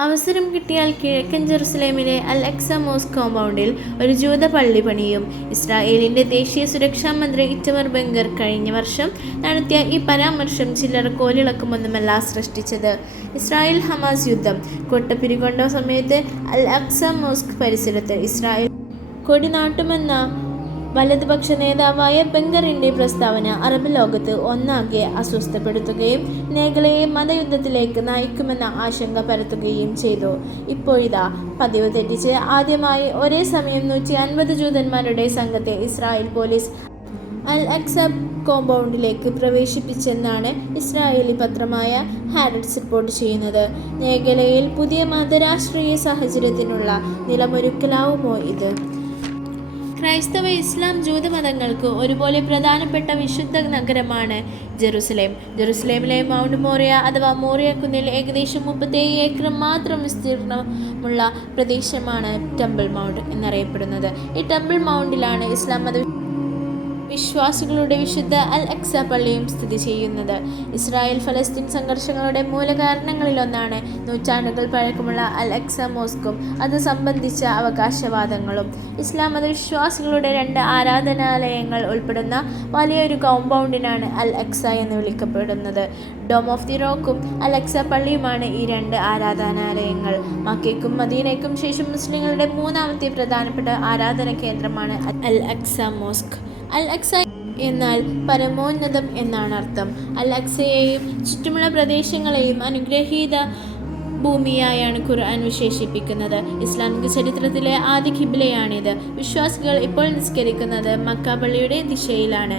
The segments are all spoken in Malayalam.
അവസരം കിട്ടിയാൽ കിഴക്കൻ ജെറുസലേമിലെ അൽ അക്സ മോസ്ക് കോമ്പൗണ്ടിൽ ഒരു ജൂത പള്ളി പണിയും. ഇസ്രായേലിന്റെ ദേശീയ സുരക്ഷാ മന്ത്രി ഇറ്റമർ ബെങ്കർ കഴിഞ്ഞ വർഷം നടത്തിയ ഈ പരാമർശം ചില്ലറ കോലിളക്കമൊന്നുമല്ല സൃഷ്ടിച്ചത്. ഇസ്രായേൽ ഹമാസ് യുദ്ധം കൊട്ടപ്പിരികൊണ്ട സമയത്ത് അൽ അക്സ മോസ്ക് പരിസരത്ത് ഇസ്രായേൽ കൊടി നാട്ടുമെന്ന വലതുപക്ഷ നേതാവായ ബംഗറിന്റെ പ്രസ്താവന അറബ് ലോകത്ത് ഒന്നാകെ അസ്വസ്ഥപ്പെടുത്തുകയും മേഖലയെ മതയുദ്ധത്തിലേക്ക് നയിക്കുമെന്ന ആശങ്ക പരത്തുകയും ചെയ്തു. ഇപ്പോഴിതാ പതിവ് തെറ്റിച്ച് ആദ്യമായി ഒരേ സമയം നൂറ്റി അൻപത് ജൂതന്മാരുടെ സംഘത്തെ ഇസ്രായേൽ പോലീസ് അൽ അക്സബ് കോമ്പൗണ്ടിലേക്ക് പ്രവേശിപ്പിച്ചെന്നാണ് ഇസ്രായേലി പത്രമായ ഹാരറ്റ്സ് റിപ്പോർട്ട് ചെയ്യുന്നത്. മേഖലയിൽ പുതിയ മതരാഷ്ട്രീയ സാഹചര്യത്തിനുള്ള നിലമൊരുക്കലാവുമോ ഇത്? ക്രൈസ്തവ ഇസ്ലാം ജൂത മതങ്ങൾക്ക് ഒരുപോലെ പ്രധാനപ്പെട്ട വിശുദ്ധ നഗരമാണ് ജെറുസലേം. ജെറുസലേമിലെ മൗണ്ട് മോറിയ അഥവാ മോറിയ കുന്നിൽ ഏകദേശം മുപ്പത്തേഴ് ഏക്കർ മാത്രം വിസ്തീർണമുള്ള പ്രദേശമാണ് ടെമ്പിൾ മൗണ്ട് എന്നറിയപ്പെടുന്നത്. ഈ ടെമ്പിൾ മൗണ്ടിലാണ് ഇസ്ലാം മത വിശ്വാസികളുടെ വിശുദ്ധ അൽ അക്സ പള്ളിയും സ്ഥിതി ചെയ്യുന്നത്. ഇസ്രായേൽ ഫലസ്തീൻ സംഘർഷങ്ങളുടെ മൂലകാരണങ്ങളിലൊന്നാണ് നൂറ്റാണ്ടുകൾ പഴക്കമുള്ള അൽ അക്സ മോസ്കും. അത് സംബന്ധിച്ച അവകാശവാദങ്ങളും. ഇസ്ലാം മതവിശ്വാസികളുടെ രണ്ട് ആരാധനാലയങ്ങൾ ഉൾപ്പെടുന്ന വലിയൊരു കോമ്പൗണ്ടിനാണ് അൽ അക്സ എന്ന് വിളിക്കപ്പെടുന്നത്. ഡോം ഓഫ് ദി റോക്കും അൽ അക്സ പള്ളിയുമാണ് ഈ രണ്ട് ആരാധനാലയങ്ങൾ. മക്കയ്ക്കും മദീനയ്ക്കും ശേഷം മുസ്ലിങ്ങളുടെ മൂന്നാമത്തെ പ്രധാനപ്പെട്ട ആരാധന കേന്ദ്രമാണ് Al Aqsa mosque. Al Aqsa എന്നാൽ പരമോന്നതം എന്നാണ് അർത്ഥം. അൽ അക്സയെയും ചുറ്റുമുള്ള പ്രദേശങ്ങളെയും അനുഗ്രഹീത ഭൂമിയായാണ് ഖുർആൻ വിശേഷിപ്പിക്കുന്നത്. ഇസ്ലാമിക ചരിത്രത്തിലെ ആദ്യ ഖിബിലയാണിത്. വിശ്വാസികൾ ഇപ്പോൾ നിസ്കരിക്കുന്നത് മക്ക പള്ളിയുടെ ദിശയിലാണ്.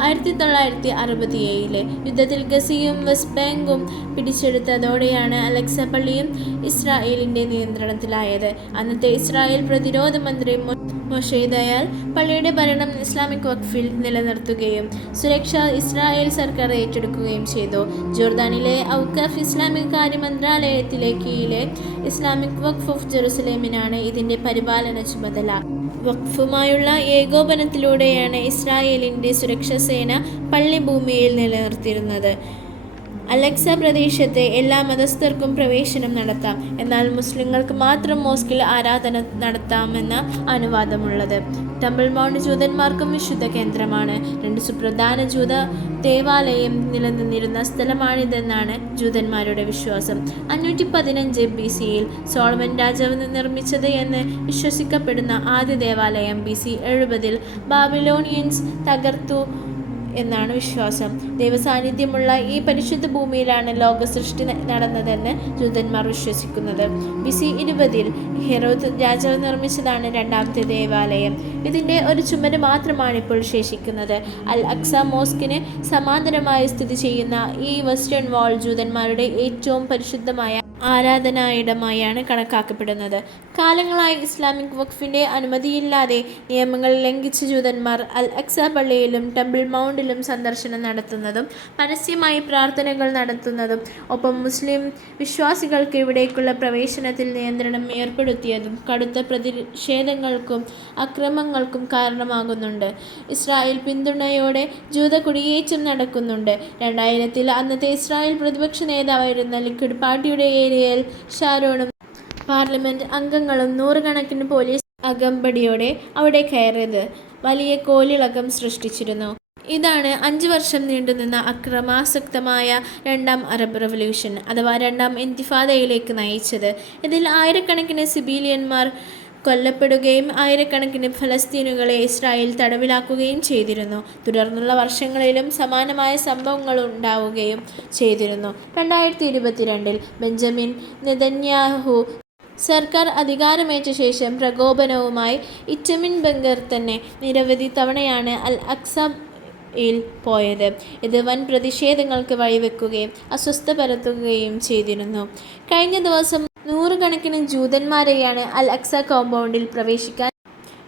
ആയിരത്തി തൊള്ളായിരത്തി അറുപത്തി ഏഴിലെ യുദ്ധത്തിൽ ഗസയും വെസ്റ്റ് ബാങ്കും പിടിച്ചെടുത്തതോടെയാണ് അലക്സ പള്ളിയും ഇസ്രായേലിന്റെ നിയന്ത്രണത്തിലായത്. അന്നത്തെ ഇസ്രായേൽ പ്രതിരോധ മന്ത്രി മൊഷെയ്ദയാൽ മൊഷെ ദയാൽ പള്ളിയുടെ ഭരണം ഇസ്ലാമിക് വഖഫിൽ നിലനിർത്തുകയും സുരക്ഷ ഇസ്രായേൽ സർക്കാർ ഏറ്റെടുക്കുകയും ചെയ്തു. ജോർദാനിലെ ഔക്കഫ് ഇസ്ലാമിക് കാര്യ മന്ത്രാലയത്തിലെ കീഴിലെ ഇസ്ലാമിക് വഖഫ് ഓഫ് ജെറുസലേമിനാണ് ഇതിന്റെ പരിപാലന ചുമതല. വഖഫുമായുള്ള ഏകോപനത്തിലൂടെയാണ് ഇസ്രായേലിന്റെ സുരക്ഷാ സേന പള്ളി ഭൂമിയിൽ നിലനിർത്തിയിരുന്നത്. അലക്സ പ്രദേശത്തെ എല്ലാ മതസ്ഥർക്കും പ്രവേശനം നടത്താം. എന്നാൽ മുസ്ലിങ്ങൾക്ക് മാത്രം മോസ്കിൽ ആരാധന നടത്താമെന്ന അനുവാദമുള്ളത്. ടെമ്പിൾ മൗണ്ട് ജൂതന്മാർക്കും വിശുദ്ധ കേന്ദ്രമാണ്. രണ്ട് സുപ്രധാന ജൂത ദേവാലയം നിലനിന്നിരുന്ന സ്ഥലമാണിതെന്നാണ് ജൂതന്മാരുടെ വിശ്വാസം. അഞ്ഞൂറ്റി പതിനഞ്ച് ബി സിയിൽ സോളമൻ രാജാവ് നിർമ്മിച്ചത് എന്ന് വിശ്വസിക്കപ്പെടുന്ന ആദ്യ ദേവാലയം ബി സി എഴുപതിൽ ബാബിലോണിയൻസ് തകർത്തു. എന്നാണ് വിശ്വാസം. ദൈവസാന്നിധ്യമുള്ള ഈ പരിശുദ്ധ ഭൂമിയിലാണ് ലോകസൃഷ്ടി നടന്നതെന്ന് ജൂതന്മാർ വിശ്വസിക്കുന്നത്. ബി സി ഇരുപതിൽ ഹെറോദ് രാജാവ് നിർമ്മിച്ചതാണ് രണ്ടാമത്തെ ദേവാലയം. ഇതിന്റെ ഒരു ചുമര് മാത്രമാണ് ഇപ്പോൾ ശേഷിക്കുന്നത്. അൽ അക്സ മോസ്കിന് സമാന്തരമായി സ്ഥിതി ചെയ്യുന്ന ഈ വെസ്റ്റേൺ വാൾ ജൂതന്മാരുടെ ഏറ്റവും പരിശുദ്ധമായ ആരാധനായിടമായാണ് കണക്കാക്കപ്പെടുന്നത്. കാലങ്ങളായി ഇസ്ലാമിക് വഖഫിന്റെ അനുമതിയില്ലാതെ നിയമങ്ങൾ ലംഘിച്ച ജൂതന്മാർ അൽ അക്സ പള്ളിയിലും ടെമ്പിൾ മൗണ്ടിലും സന്ദർശനം നടത്തുന്നതും പരസ്യമായി പ്രാർത്ഥനകൾ നടത്തുന്നതും ഒപ്പം മുസ്ലിം വിശ്വാസികൾക്ക് ഇവിടേക്കുള്ള പ്രവേശനത്തിൽ നിയന്ത്രണം ഏർപ്പെടുത്തിയതും കടുത്ത പ്രതിഷേധങ്ങൾക്കും അക്രമങ്ങൾക്കും കാരണമാകുന്നുണ്ട്. ഇസ്രായേൽ പിന്തുണയോടെ ജൂത കുടിയേറ്റം നടക്കുന്നുണ്ട്. രണ്ടായിരത്തിൽ അന്നത്തെ ഇസ്രായേൽ പ്രതിപക്ഷ നേതാവായിരുന്ന ലിക്വിഡ് പാർട്ടിയുടെ ഏരിയൽ ഷാരോണും പാർലമെന്റ് അംഗങ്ങളും നൂറുകണക്കിന് പോലീസ് അകമ്പടിയോടെ അവിടെ കയറിയത് വലിയ കോലിളക്കം സൃഷ്ടിച്ചിരുന്നു. ഇതാണ് അഞ്ച് വർഷം നീണ്ടുനിന്ന അക്രമാസക്തമായ രണ്ടാം അറബ് റവല്യൂഷൻ അഥവാ രണ്ടാം ഇന്തിഫാദയിലേക്ക് നയിച്ചത്. ഇതിൽ ആയിരക്കണക്കിന് സിബീലിയന്മാർ കൊല്ലപ്പെടുകയും ആയിരക്കണക്കിന് ഫലസ്തീനുകളെ ഇസ്രായേൽ തടവിലാക്കുകയും ചെയ്തിരുന്നു. തുടർന്നുള്ള വർഷങ്ങളിലും സമാനമായ സംഭവങ്ങൾ ഉണ്ടാവുകയും ചെയ്തിരുന്നു. രണ്ടായിരത്തി ഇരുപത്തിരണ്ടിൽ ബെഞ്ചമിൻ നെതന്യാഹു സർക്കാർ അധികാരമേറ്റ ശേഷം പ്രകോപനവുമായി ഇറ്റമിൻ ബംഗർ തന്നെ നിരവധി തവണയാണ് അൽ അക്സ പോയത്. ഇത് വൻ പ്രതിഷേധങ്ങൾക്ക് വഴിവെക്കുകയും അസ്വസ്ഥ പരത്തുകയും ചെയ്തിരുന്നു. കഴിഞ്ഞ ദിവസം നൂറുകണക്കിന് ജൂതന്മാരെയാണ് അൽ അക്സ കോമ്പൗണ്ടിൽ പ്രവേശിക്കാൻ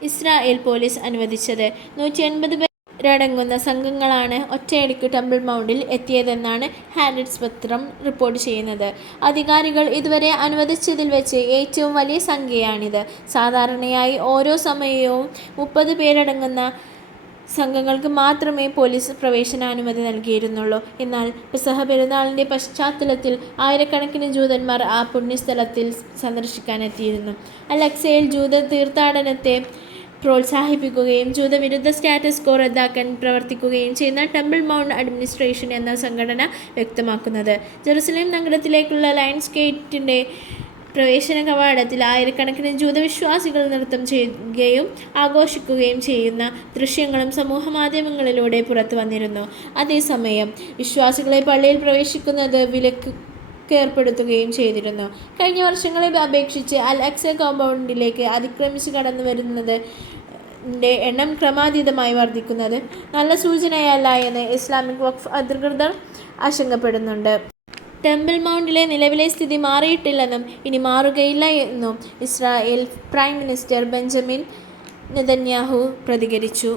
ഇസ്രായേൽ പോലീസ് അനുവദിച്ചത്. നൂറ്റി എൺപത് പേരടങ്ങുന്ന സംഘങ്ങളാണ് ഒറ്റയടിക്ക് ടെമ്പിൾ മൗണ്ടിൽ എത്തിയതെന്നാണ് ഹാൻഡ്സ് പത്രം റിപ്പോർട്ട് ചെയ്യുന്നത്. അധികാരികൾ ഇതുവരെ അനുവദിച്ചതിൽ വെച്ച് ഏറ്റവും വലിയ സംഖ്യയാണിത്. സാധാരണയായി ഓരോ സമയവും മുപ്പത് പേരടങ്ങുന്ന സംഘങ്ങൾക്ക് മാത്രമേ പോലീസ് പ്രവേശനാനുമതി നൽകിയിരുന്നുള്ളൂ. എന്നാൽ പെസഹ പെരുന്നാളിന്റെ പശ്ചാത്തലത്തിൽ ആയിരക്കണക്കിന് ജൂതന്മാർ ആ പുണ്യസ്ഥലത്തിൽ സന്ദർശിക്കാനെത്തിയിരുന്നു. അൽ-അക്സയിൽ ജൂത തീർത്ഥാടനത്തെ പ്രോത്സാഹിപ്പിക്കുകയും ജൂതവിരുദ്ധ സ്റ്റാറ്റസ് കോ റദ്ദാക്കാൻ പ്രവർത്തിക്കുകയും ചെയ്യുന്ന ടെമ്പിൾ മൗണ്ട് അഡ്മിനിസ്ട്രേഷൻ എന്ന സംഘടന വ്യക്തമാക്കുന്നത്. ജെറുസലേം നഗരത്തിലേക്കുള്ള ലയൺസ് ഗേറ്റിന്റെ പ്രവേശന കവാടത്തിൽ ആയിരക്കണക്കിന് ജൂതവിശ്വാസികൾ നൃത്തം ചെയ്യുകയും ആഘോഷിക്കുകയും ചെയ്യുന്ന ദൃശ്യങ്ങളും പുറത്തു വന്നിരുന്നു അതേസമയം വിശ്വാസികളെ പള്ളിയിൽ പ്രവേശിക്കുന്നത് വിലക്ക് ഏർപ്പെടുത്തുകയും ചെയ്തിരുന്നു. കഴിഞ്ഞ വർഷങ്ങളെ അപേക്ഷിച്ച് അൽ-അക്സ കോമ്പൗണ്ടിലേക്ക് അതിക്രമിച്ച് കടന്നു വരുന്നത് എണ്ണം ക്രമാതീതമായി വർദ്ധിക്കുന്നത് നല്ല സൂചനയല്ല എന്ന് ഇസ്ലാമിക് വഖഫ് അധികൃതർ ആശങ്കപ്പെടുന്നുണ്ട്. ടെമ്പിൾ മൗണ്ടിലെ നിലവിലെ സ്ഥിതി മാറിയിട്ടില്ലെന്നും ഇനി മാറുകയില്ല എന്നും Israel prime minister Benjamin Netanyahu പ്രതികരിച്ചു.